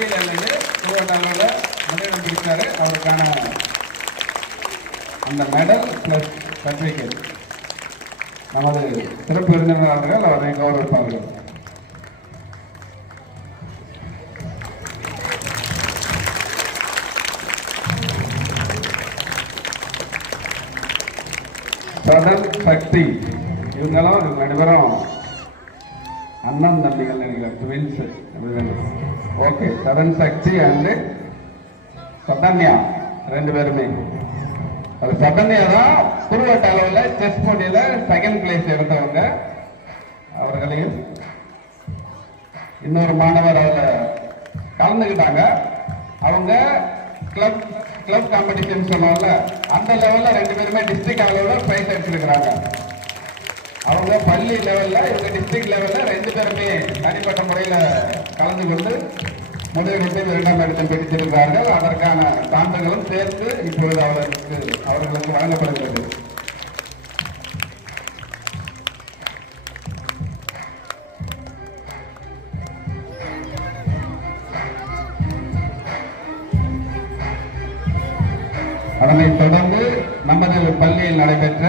பள்ளியில் அல்லது திருவண்ணாமலையில் முதலிடம் பிடித்தாரு. அவருக்கான அந்த மெடல் பிளஸ் சர்டிபிகேட் நமது சிறப்பு விருந்தினர்கள் அவரை கௌரவிப்பார்கள். சதன் சக்தி இவங்களும் ரெண்டு பேரும் அண்ணன் தம்பிகள் நினைக்கிறேன், twins. Okay, Sathan Sakthi and Sathanya ரெண்டு பேருமே. அது சதன்யா தான் குறுவட்ட அளவில் செஸ் போட்டியில் செகண்ட் பிளேஸ் எடுத்தவங்க. அவர்களையும் இன்னொரு மாணவர் அதில் கலந்துக்கிட்டாங்க. அவங்க கிளப் காம்படிஷன் சொல்லுவாங்கல்ல, அந்த லெவலில் ரெண்டு பேருமே டிஸ்ட்ரிக்ட் அளவில் பிரைஸ் எடுத்துருக்கிறாங்க. அவங்க பள்ளி லெவலில், இவங்க டிஸ்ட்ரிக்ட் லெவலில் ரெண்டு பேருமே தனிப்பட்ட முறையில் கலந்து கொண்டு முதலிடத்தை 2ஆம் இடத்தை பிடித்திருக்கிறார்கள். அதற்கான சான்றுகளும் சேர்த்து இப்பொழுது அவர்களுக்கு வழங்கப்படுகிறது. அதனைத் தொடர்ந்து நமது பள்ளியில் நடைபெற்ற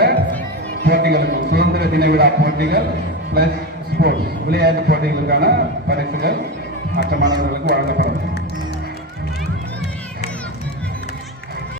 போட்டிகளுக்கும் சுதந்திர தின விழா போட்டிகள் பிளஸ் ஸ்போர்ட்ஸ் விளையாட்டு போட்டிகளுக்கான பரிசுகள் மற்ற மாணவர்களுக்கு வழங்கப்படும்.